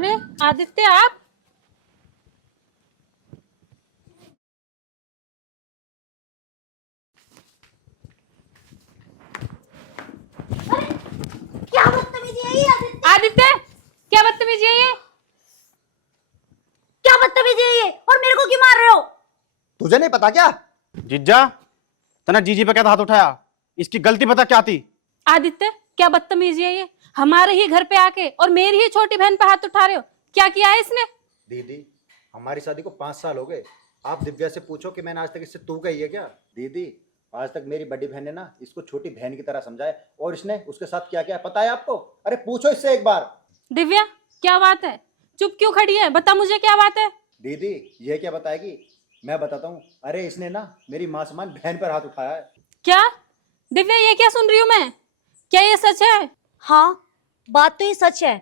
अरे आदित्य, आप क्या बदतमीजी है ये आदित्य? आदित्य, क्या बदतमीजी है ये? क्या बदतमीजी है ये? और मेरे को क्यों मार रहे हो? तुझे नहीं पता क्या? जीजा, तने जीजी पे क्या हाथ उठाया? इसकी गलती पता क्या थी? आदित्य, क्या बदतमीजी है ये? हमारे ही घर पे आके और मेरी ही छोटी बहन पे हाथ उठा रहे हो? क्या किया है इसने? दीदी, हमारी शादी को 5 साल हो गए। आप दिव्या से पूछो कि मैंने आज तक इससे तू कही है क्या? दीदी, आज तक मेरी बड़ी बहन ने ना इसको छोटी बहन की तरह समझा है, और इसने उसके साथ क्या क्या पता है आपको? अरे पूछो इससे एक बार। दिव्या, क्या बात है? चुप क्यों खड़ी है? बता मुझे, क्या बात है? दीदी, ये क्या बताएगी? मैं बताता हूँ। अरे इसने ना मेरी मां समान बहन पर हाथ उठाया है। क्या? दिव्या, ये क्या सुन रही हूँ मैं? क्या ये सच है? हाँ, बात तो ये सच है,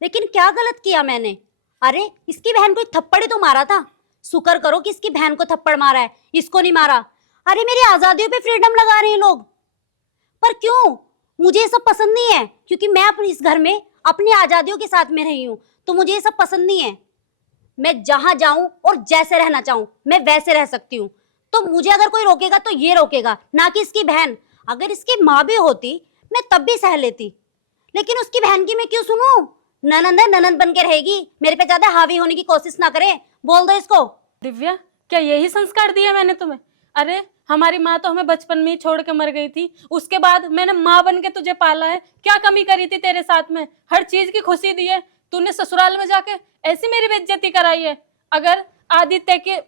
लेकिन क्या गलत किया मैंने? अरे इसकी बहन को एक थप्पड़ ही तो मारा था। शुक्र करो कि इसकी बहन को थप्पड़ मारा है, इसको नहीं मारा। अरे मेरी आजादियों पे फ्रीडम लगा रहे हैं लोग। पर क्यों? मुझे ये सब पसंद नहीं है, क्योंकि मैं अपने इस घर में अपनी आजादियों के साथ में रही हूँ, तो मुझे ये सब पसंद नहीं है। मैं जहां जाऊं और जैसे रहना चाहूं मैं वैसे रह सकती हूँ। तो मुझे अगर कोई रोकेगा तो ये रोकेगा, ना कि इसकी बहन। अगर इसकी माँ भी होती मैं तब भी सह लेती, लेकिन उसकी बहन की मैं क्यों सुनूं? ननंद है, ननंद बन के रहेगी, मेरे पे ज्यादा हावी होने की कोशिश ना करे। बोल दो इसको। दिव्या, क्या यही संस्कार दिए मैंने तुम्हें? अरे हमारी माँ तो हमें बचपन में ही छोड़ के मर गई थी, उसके बाद मैंने माँ बन के तुझे पाला है। क्या कमी करी थी तेरे साथ में? हर चीज की खुशी दी है। तूने ससुराल में जाके ऐसी मेरी बेइज्जती कराई है। अगर आदित्य के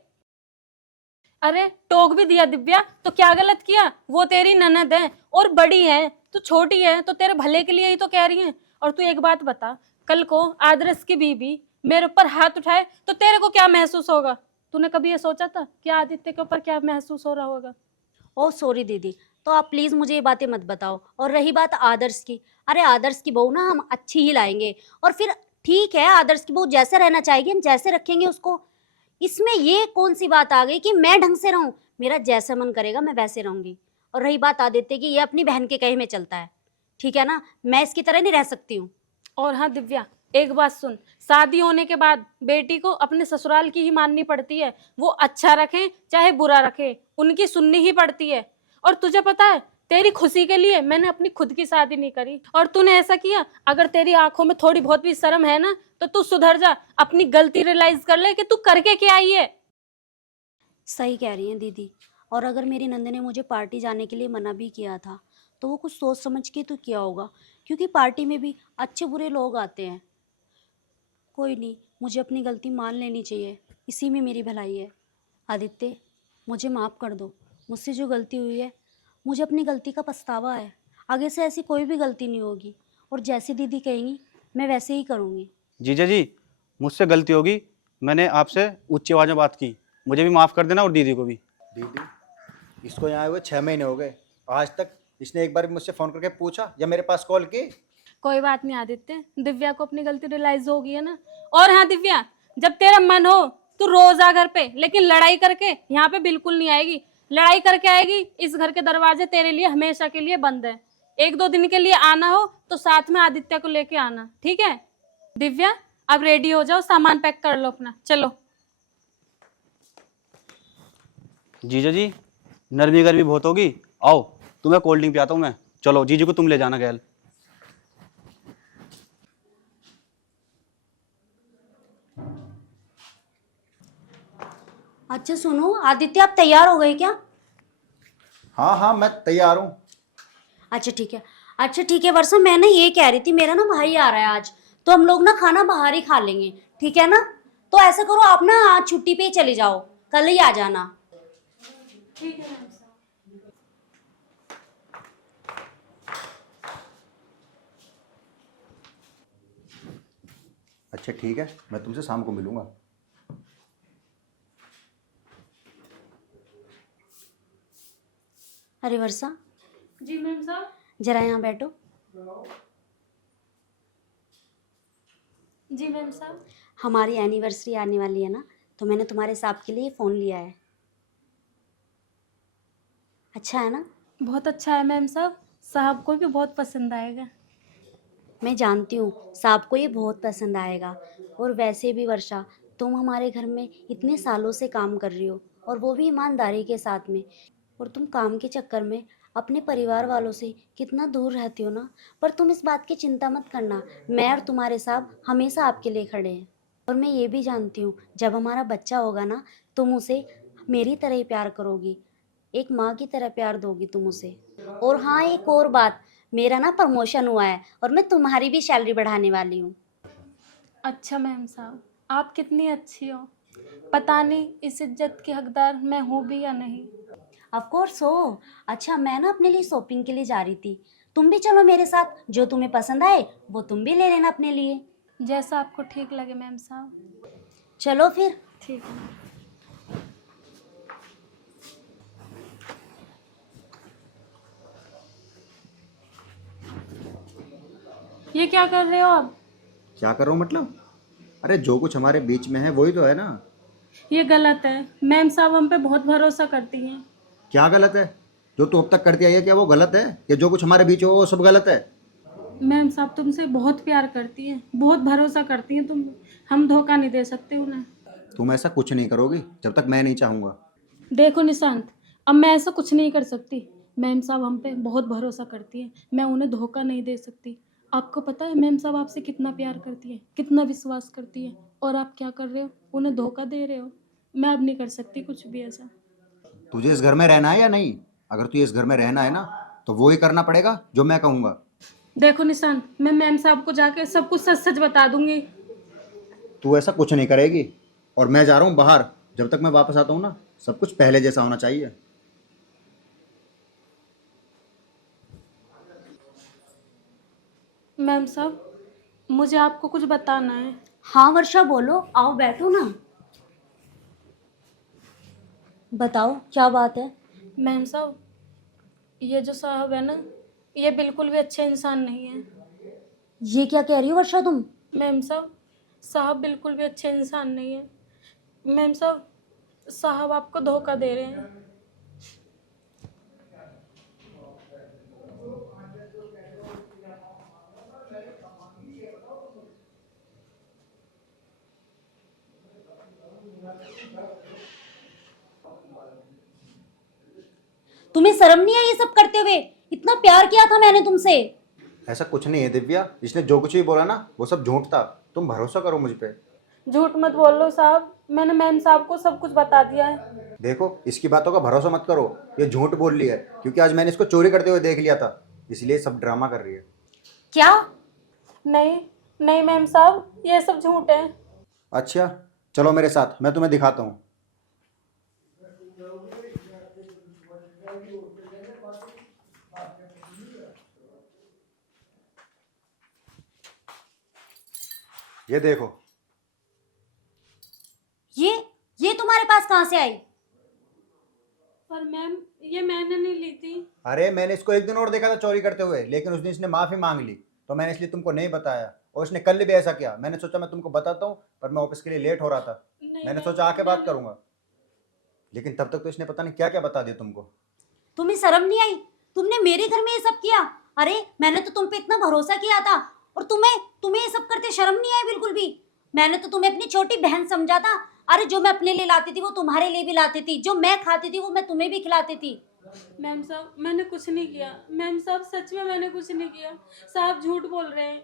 अरे टोक भी दिया दिव्या, तो क्या गलत किया? वो तेरी ननद है और बड़ी है, तू छोटी है, तो तेरे भले के लिए ही तो कह रही है। और तू एक बात बता, कल को आदर्श की बीबी मेरे ऊपर हाथ उठाए तो तेरे को क्या महसूस होगा? तूने कभी ये सोचा था कि आदित्य के ऊपर क्या महसूस हो रहा होगा? ओ सॉरी दीदी, तो आप प्लीज मुझे ये बातें मत बताओ। और रही बात आदर्श की, अरे आदर्श की बहू ना हम अच्छी ही लाएंगे, और फिर ठीक है, आदर्श की बहू जैसे रहना चाहेगी हम जैसे रखेंगे उसको। इसमें ये कौन सी बात आ गई कि मैं ढंग से रहूं? मेरा जैसा मन करेगा मैं वैसे रहूंगी। और रही बात आदित्य की, ये अपनी बहन के कहे में चलता है, ठीक है ना? मैं इसकी तरह नहीं रह सकती हूँ। और हाँ दिव्या, एक बात सुन, शादी होने के बाद बेटी को अपने ससुराल की ही माननी पड़ती है। वो अच्छा रखे चाहे बुरा रखे, उनकी सुननी ही पड़ती है। और तुझे पता है, तेरी खुशी के लिए मैंने अपनी खुद की शादी नहीं करी, और तूने ऐसा किया। अगर तेरी आंखों में थोड़ी बहुत भी शर्म है ना, तो तू सुधर जा, अपनी गलती रियलाइज कर ले कि तू करके क्या आई है। सही कह रही हैं दीदी। और अगर मेरी नंद ने मुझे पार्टी जाने के लिए मना भी किया था, तो वो कुछ सोच समझ के तो किया होगा, क्योंकि पार्टी में भी अच्छे बुरे लोग आते हैं। कोई नहीं, मुझे अपनी गलती मान लेनी चाहिए, इसी में मेरी भलाई है। आदित्य, मुझे माफ़ कर दो। मुझसे जो गलती हुई है, मुझे अपनी गलती का पछतावा है। आगे से ऐसी कोई भी गलती नहीं होगी, और जैसे दीदी कहेंगी मैं वैसे ही करूँगी। जीजा जी, मुझसे गलती होगी। मैंने आपसे ऊंची आवाज में बात की, मुझे भी माफ कर देना और दीदी को भी। दीदी, इसको यहाँ आए हुए 6 महीने हो गए। आज तक इसने एक बार भी मुझसे फोन करके पूछा या मेरे पास कॉल की? कोई बात नहीं आदित्य, दिव्या को अपनी गलती रियलाइज हो गई है ना। और हाँ दिव्या, जब तेरा मन हो तू रोज आ घर पे, लेकिन लड़ाई करके यहाँ पे बिल्कुल नहीं आएगी। लड़ाई करके आएगी, इस घर के दरवाजे तेरे लिए हमेशा के लिए बंद है। एक दो दिन के लिए आना हो तो साथ में आदित्य को लेके आना, ठीक है? दिव्या, अब रेडी हो जाओ, सामान पैक कर लो अपना, चलो। जीजा जी, नरमी गर्मी बहुत होगी। आओ, तुम्हें कोल्ड ड्रिंक पिलाता हूँ मैं। चलो, जीजू को तुम ले जाना गैल। अच्छा सुनो आदित्य, आप तैयार हो गए क्या? हाँ हाँ, मैं तैयार हूँ। अच्छा ठीक है। अच्छा ठीक है वर्षा, मैं ना ये कह रही थी, मेरा ना भाई आ रहा है आज, तो हम लोग ना खाना बाहर ही खा लेंगे, ठीक है ना? तो ऐसा करो, आप ना आज छुट्टी पे ही चले जाओ, कल ही आ जाना। ठीक है मैम। अच्छा ठीक है, मैं तुमसे शाम को मिलूंगा। अरे वर्षा, जी मैम साहब। जरा यहाँ बैठो। जी मैम साहब। हमारी एनिवर्सरी आने वाली है ना, तो मैंने तुम्हारे हिसाब के लिए फ़ोन लिया है। अच्छा है ना? बहुत अच्छा है मैम साहब, साहब को भी बहुत पसंद आएगा। मैं जानती हूँ साहब को ये बहुत पसंद आएगा। और वैसे भी वर्षा, तुम हमारे घर में इतने सालों से काम कर रही हो और वो भी ईमानदारी के साथ में। और तुम काम के चक्कर में अपने परिवार वालों से कितना दूर रहती हो ना। पर तुम इस बात की चिंता मत करना, मैं और तुम्हारे साहब हमेशा आपके लिए खड़े हैं। और मैं ये भी जानती हूँ जब हमारा बच्चा होगा ना, तुम उसे मेरी तरह ही प्यार करोगी, एक माँ की तरह प्यार दोगी तुम उसे। और हाँ, एक और बात, मेरा ना प्रमोशन हुआ है और मैं तुम्हारी भी सैलरी बढ़ाने वाली हूँ। अच्छा मैम साहब, आप कितनी अच्छी हो। पता नहीं इस इज्जत की हकदार मैं हूँ भी या नहीं। ऑफ कोर्स हो। अच्छा, मैं ना अपने लिए शॉपिंग के लिए जा रही थी, तुम भी चलो मेरे साथ, जो तुम्हें पसंद आए वो तुम भी ले लेना अपने लिए। जैसा आपको ठीक लगे मैम साहब। चलो फिर। ठीक है। ये क्या कर रहे हो आप? क्या कर रहा हूँ मतलब? अरे जो कुछ हमारे बीच में है वही तो है ना। ये गलत है। मैम साहब हम पे बहुत भरोसा करती हैं। क्या गलत है? जो तू अब तक करती आई है क्या वो गलत है? कि जो कुछ हमारे बीच हो वो सब गलत है? मैम साहब तुमसे बहुत प्यार करती हैं, बहुत भरोसा करती हैं तुम। हम धोखा नहीं दे सकते उन्हें। तुम ऐसा कुछ नहीं करोगी जब तक मैं नहीं चाहूँगा। देखो निशांत, अब मैं ऐसा कुछ नहीं कर सकती। मैम साहब हम पे बहुत भरोसा करती हैं, मैं उन्हें धोखा नहीं दे सकती। आपको पता है मैम साहब आपसे कितना प्यार करती है, कितना विश्वास करती है, और आप क्या कर रहे हो? उन्हें धोखा दे रहे हो। मैं अब नहीं कर सकती कुछ भी ऐसा। तुझे इस घर में रहना है या नहीं? अगर तुझे इस घर में रहना है ना तो वो ही करना पड़ेगा जो मैं कहूँगा। देखो निशांत, मैं मैम साहब को जाके सब कुछ सच सच बता दूंगी। तू ऐसा कुछ नहीं करेगी और मैं जा रहा हूँ बाहर। जब तक मैं वापस आता हूँ ना सब कुछ पहले जैसा होना चाहिए। मैम साहब मुझे आपको कुछ बताना है। हाँ वर्षा बोलो, आओ बैठो ना। बताओ क्या बात है। मैम साहब ये जो साहब है ना, ये बिल्कुल भी अच्छे इंसान नहीं है। ये क्या कह रही हो वर्षा तुम? मैम साहब, साहब बिल्कुल भी अच्छे इंसान नहीं है। मैम साहब, साहब आपको धोखा दे रहे हैं। तुम्हें शर्म नहीं आई ये सब करते हुए? इतना प्यार किया था मैंने तुमसे। ऐसा कुछ नहीं है दिव्या, इसने जो कुछ भी बोला ना वो सब झूठ था। तुम भरोसा करो मुझ पे। झूठ मत बोलो साहब, मैंने मैम साहब को सब कुछ बता दिया है। देखो इसकी बातों का भरोसा मत करो, ये झूठ बोल रही है क्योंकि आज मैंने इसको चोरी करते हुए देख लिया था, इसलिए सब ड्रामा कर रही है। क्या? नहीं नहीं मैम साहब, ये सब झूठ है। अच्छा चलो मेरे साथ, मैं तुम्हें दिखाता हूँ। ये देखो। ये तुम्हारे पास कहाँ से आई? पर मैम ये मैंने नहीं ली थी। अरे मैंने इसको एक दिन और देखा था चोरी करते हुए, लेकिन उस दिन इसने माफी मांग ली तो मैंने इसलिए तुमको नहीं बताया। और इसने कल भी ऐसा किया, मैंने सोचा मैं तुमको बताता हूँ पर मैं ऑफिस के लिए लेट हो रहा था। नहीं मैंने मैम, सोचा आके बात मैंने- करूंगा, लेकिन तब तक तो इसने पता नहीं क्या क्या बता दिया तुमको। तुम्हें शर्म नहीं आई? तुमने मेरे घर में ये सब किया? अरे मैंने तो तुम पे इतना भरोसा किया था, और तुम्हें तुम्हें ये सब करते शर्म नहीं आई बिल्कुल भी? मैंने तो तुम्हें अपनी छोटी बहन समझा था। अरे जो मैं अपने लिए लाती थी वो तुम्हारे लिए भी लाती थी, जो मैं खाती थी वो मैं तुम्हें भी खिलाती थी। मैम साहब मैंने कुछ नहीं किया। मैम साहब सच में मैंने कुछ नहीं किया। साहब झूठ बोल रहे हैं।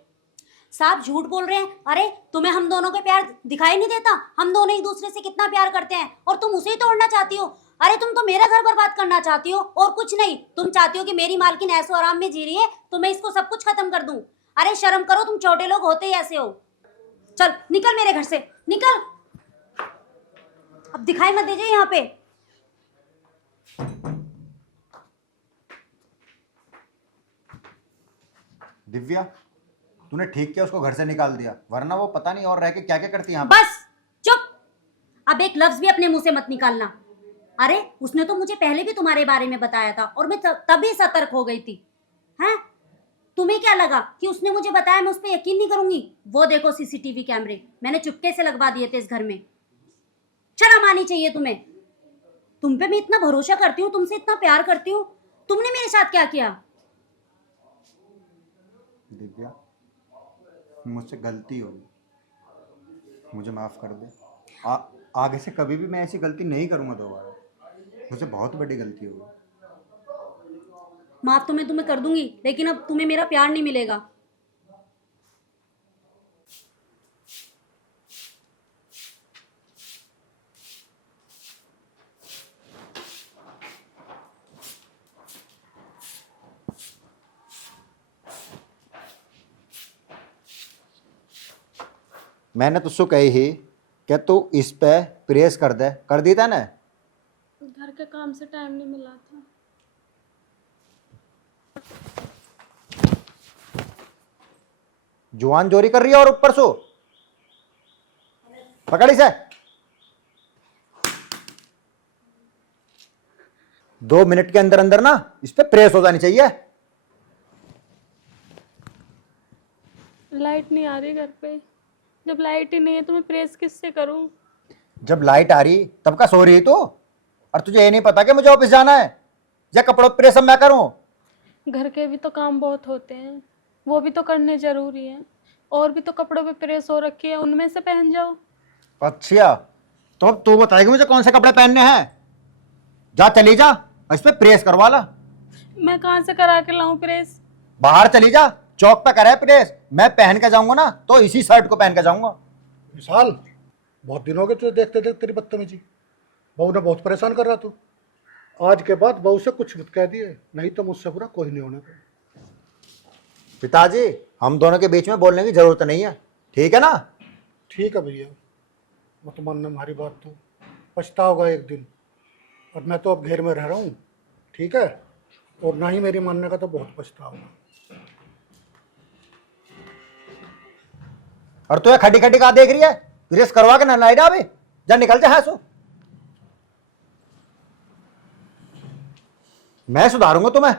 साहब झूठ बोल रहे हैं? अरे तुम्हें हम दोनों का प्यार दिखाई नहीं देता? हम दोनों एक दूसरे से कितना प्यार करते हैं, और तुम उसे ही तोड़ना चाहती हो। अरे तुम तो मेरा घर बर्बाद करना चाहती हो और कुछ नहीं। तुम चाहती हो कि मेरी मालकिन ऐसो आराम में जी रही है तो मैं इसको सब कुछ खत्म कर दूं। अरे शर्म करो, तुम छोटे लोग होते ही ऐसे हो। चल निकल मेरे घर से, निकल। अब दिखाई मत दीजिए यहाँ पे। दिव्या तूने ठीक किया उसको घर से निकाल दिया, वरना वो पता नहीं और रह के क्या क्या करती है यहाँ पे। बस चुप। अब एक लफ्ज भी अपने मुंह से मत निकालना। अरे उसने तो मुझे पहले भी तुम्हारे बारे में बताया था और मैं तभी सतर्क हो गई थी। हैं? तुम्हें क्या लगा कि उसने मुझे बताया मैं उस पर यकीन नहीं करूंगी? वो देखो सीसीटीवी कैमरे मैंने चुपके से लगवा दिए थे इस घर में। शर्म आनी चाहिए तुम्हें। तुम पे मैं इतना भरोसा करती हूँ, तुमसे इतना प्यार करती हूँ, तुमने मेरे साथ क्या किया? दिव्या मुझसे गलती होगी, मुझे माफ़ कर दे। आगे से कभी भी मैं ऐसी गलती नहीं करूँगा दोबारा। मुझसे बहुत बड़ी गलती होगी। माफ तो मैं तुम्हें कर दूंगी, लेकिन अब तुम्हें मेरा प्यार नहीं मिलेगा। मैंने तुझसे कही ही कि तू इस पे प्रेस कर दी था ना। घर के काम से टाइम नहीं मिला था। जुआन जोरी कर रही है और ऊपर सो पकड़ी से 2 मिनट के अंदर अंदर ना इस पे प्रेस हो जानी चाहिए। लाइट नहीं आ रही घर पे। जब लाइट ही नहीं है तो मैं प्रेस किससे करूं? जब लाइट आ रही तब का सो रही तू, और तुझे ये नहीं पता कि मुझे ऑफिस जाना है या कपड़ों पे प्रेस अब मैं करूं? घर के भी तो काम बहुत होते हैं, वो भी तो करने जरूरी है। और भी तो कपड़ों पे प्रेस हो रखी है, उनमें से पहन जाओ। अच्छा, तो अब तू बताएगी मुझे कौन से कपड़े पहनने हैं? जा चली जा, इस पे प्रेस करवा ला। मैं कहाँ से करा के लाऊं प्रेस? बाहर चली जा, चौक पे करे प्रेस। मैं पहन के जाऊंगा ना तो इसी शर्ट को पहन के जाऊंगा। विशाल, बहुत दिन हो गए तुझे देखते देखते तेरी बदतमीजी। बहू ने बहुत परेशान कर रहा तू। आज के बाद बहू से कुछ मत कह दिए, नहीं तो मुझसे बुरा कोई नहीं होने का। पिताजी, हम दोनों के बीच में बोलने की जरूरत नहीं है, ठीक है ना? ठीक है भैया, मत मानना हमारी बात, तो पछताओगा एक दिन। और मैं तो अब घेर में रह रहा हूँ, ठीक है? और ना ही मेरी मानने का तो बहुत पछताओगा। और तू खड्डी खड्डी कहा देख रही है? प्रेस करवा के ना लाई अभी, जा निकल जा। सो मैं सुधारूंगा तुम्हें।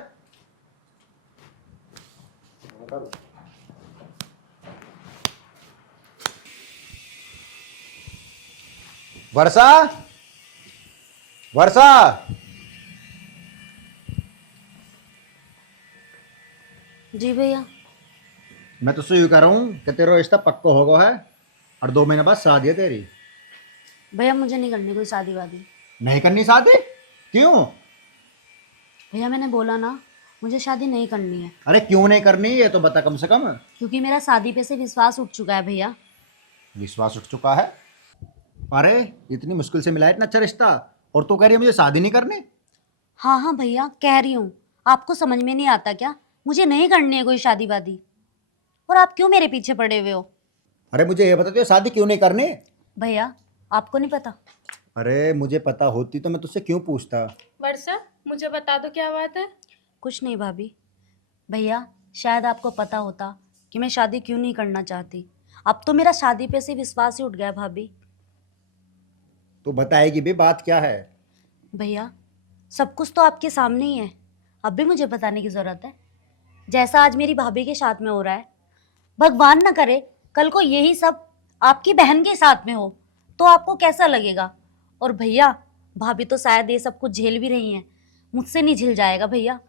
वर्षा, वर्षा, जी भैया। मैं तुझसे यूं कह रहा हूं कि तेरा रिश्ता पक्का होगा है और 2 महीने बाद शादी है तेरी। भैया मुझे नहीं करनी कोई शादी वादी। नहीं करनी शादी? क्यों? भैया मैंने बोला ना, मुझे शादी नहीं करनी है। अरे क्यों नहीं करनी ये तो बता कम से कम। क्योंकि मेरा शादी पे से विश्वास उठ चुका है भैया। विश्वास उठ चुका है? अरे इतनी मुश्किल से मिला है इतना अच्छा रिश्ता और तू कह रही है मुझे शादी नहीं करनी? हाँ हाँ भैया, कह रही हूँ। आपको समझ में नहीं आता क्या? मुझे नहीं करनी है कोई शादी वादी। और आप क्यों मेरे पीछे पड़े हुए हो? अरे मुझे ये बता, शादी क्यों नहीं करनी? भैया आपको नहीं पता? अरे मुझे पता होती तो मैं तुझसे क्यों पूछता। वर्षा, मुझे बता दो क्या बात है। कुछ नहीं भाभी। भैया शायद आपको पता होता कि मैं शादी क्यों नहीं करना चाहती। अब तो मेरा शादी पे से विश्वास ही उठ गया भाभी। तो बताएगी भी बात क्या है? भैया सब कुछ तो आपके सामने ही है, अब भी मुझे बताने की ज़रूरत है? जैसा आज मेरी भाभी के साथ में हो रहा है, भगवान ना करे कल को यही सब आपकी बहन के साथ में हो तो आपको कैसा लगेगा? और भैया भाभी तो शायद ये सब कुछ झेल भी रही हैं, मुझसे नहीं झेल जाएगा भैया।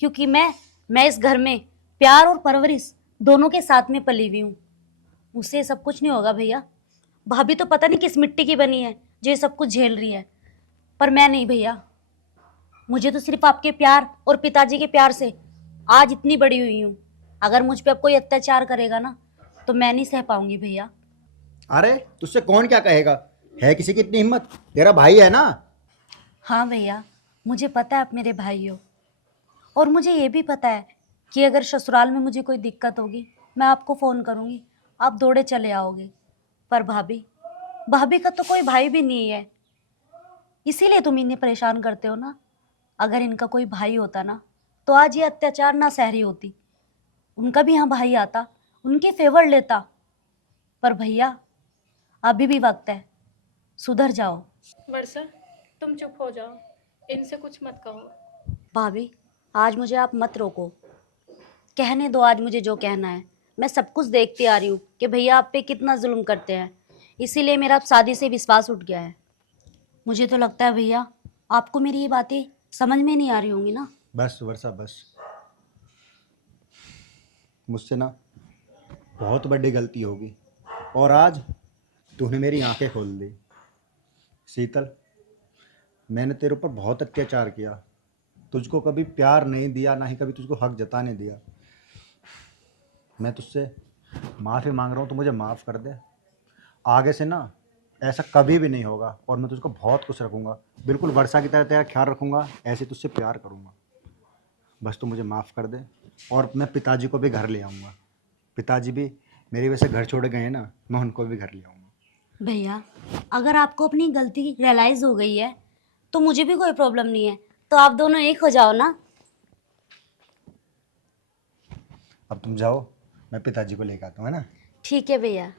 क्योंकि मैं इस घर में प्यार और परवरिश दोनों के साथ में पली हुई हूँ। मुझसे ये सब कुछ नहीं होगा भैया। भाभी तो पता नहीं किस मिट्टी की बनी है जो ये सब कुछ झेल रही है, पर मैं नहीं भैया। मुझे तो सिर्फ आपके प्यार और पिताजी के प्यार से आज इतनी बड़ी हुई हूँ। अगर मुझ पे अब कोई अत्याचार करेगा ना तो मैं नहीं सह पाऊंगी भैया। अरे तुझसे कौन क्या कहेगा? है किसी की इतनी हिम्मत? तेरा भाई है ना। हाँ भैया, मुझे पता है आप मेरे भाई हो। और मुझे ये भी पता है कि अगर ससुराल में मुझे कोई दिक्कत होगी मैं आपको फ़ोन करूँगी, आप दौड़े चले आओगे। पर भाभी का तो कोई भाई भी नहीं है, इसीलिए तुम इन्हें परेशान करते हो ना। अगर इनका कोई भाई होता ना तो आज ये अत्याचार ना सह रही होती। उनका भी यहाँ भाई आता, उनके फेवर लेता। पर भैया अभी भी वक्त है, सुधर जाओ। वर्षा, तुम चुप हो जाओ, इनसे कुछ मत कहो। भाभी आज मुझे आप मत रोको, कहने दो आज मुझे जो कहना है। मैं सब कुछ देखती आ रही हूँ कि भैया आप पे कितना जुल्म करते हैं, इसीलिए मेरा अब शादी से विश्वास उठ गया है। मुझे तो लगता है भैया आपको मेरी ये बातें समझ में नहीं आ रही होंगी ना। बस वर्षा बस, मुझसे ना बहुत बड़ी गलती होगी और आज तूने मेरी आंखें खोल दी। शीतल, मैंने तेरे ऊपर बहुत अत्याचार किया, तुझको कभी प्यार नहीं दिया, ना ही कभी तुझको हक जताने दिया। मैं तुझसे माफ़ी मांग रहा हूँ, तो मुझे माफ़ कर दे। आगे से ना ऐसा कभी भी नहीं होगा और मैं तुझको बहुत खुश रखूँगा, बिल्कुल वर्षा की तरह तेरा ख्याल रखूँगा, ऐसे तुझसे प्यार करूँगा। बस तू मुझे माफ़ कर दे और मैं पिताजी को भी घर ले आऊँगा। पिताजी भी मेरी वजह से घर छोड़ गए हैं ना, मैं उनको भी घर ले आऊँगा। भैया, अगर आपको अपनी गलती रियलाइज हो गई है तो मुझे भी कोई प्रॉब्लम नहीं है, तो आप दोनों एक हो जाओ ना। अब तुम जाओ, मैं पिताजी को लेकर आता हूँ, है ना। ठीक है भैया।